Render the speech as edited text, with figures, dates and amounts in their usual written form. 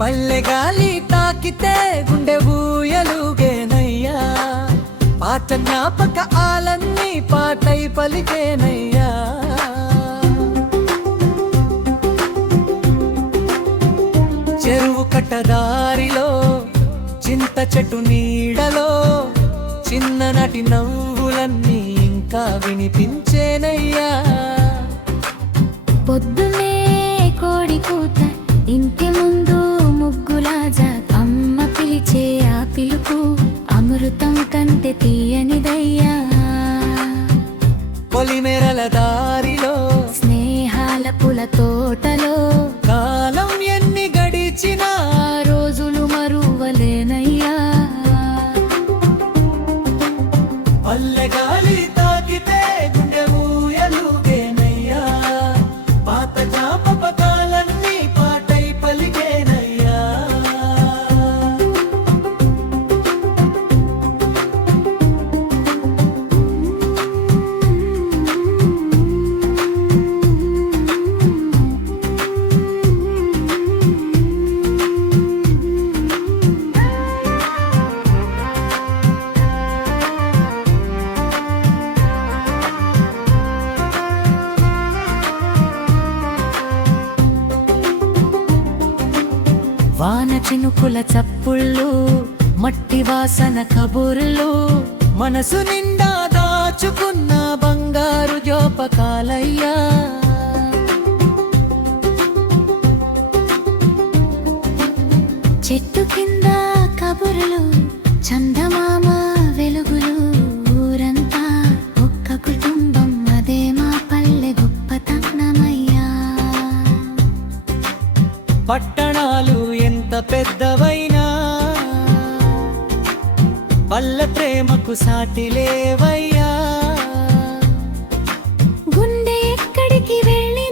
పల్లె గాలి తాకితే గుండె ఊయలుగేనయ్యా, పాత జ్ఞాపక ఆలన్నీ పాటై పలికేనయ్యా. చెరువు కట్టదారిలో చింత చెట్టు నీడలో చిన్ననాటి నవ్వులన్నీ ఇంకా వినిపించేనయ్యా. పొద్దునే కోడి కూత, ఇంటి ముందు ముగ్గుల జాత, అమ్మ పిలిచే ఆ పిలుపు అమృతం కంటే తీయనిదయ్యా. పొలిమేరల దారిలో స్నేహాల పుల తోటలో కాలం ఎన్ని గడిచినా రోజులు మరువలేనయ్యా. పల్లె గాలి తాకితే గుండె ఊయలుగేనయ్యా, పాత జ్ఞాపకాలన్నీ పాటై పలికేనయ్యా. వాన చినుకుల చప్పుళ్ళు, మట్టి వాసన కబుర్లు, మనసు నిండా దాచుకున్న బంగారు జ్ఞాపకాలయ్యా. చెట్టు కింద కబుర్లు, చందమామ వెలుగులు, ఊరంతా ఒక్క కుటుంబం, అదే మా పల్లె గొప్పతనమయ్యా. పట్టణాలు ఎంత పెద్దవైనా పల్లె ప్రేమకు సాటి లేవయ్యా. గుండె ఎక్కడికి వెళ్ళి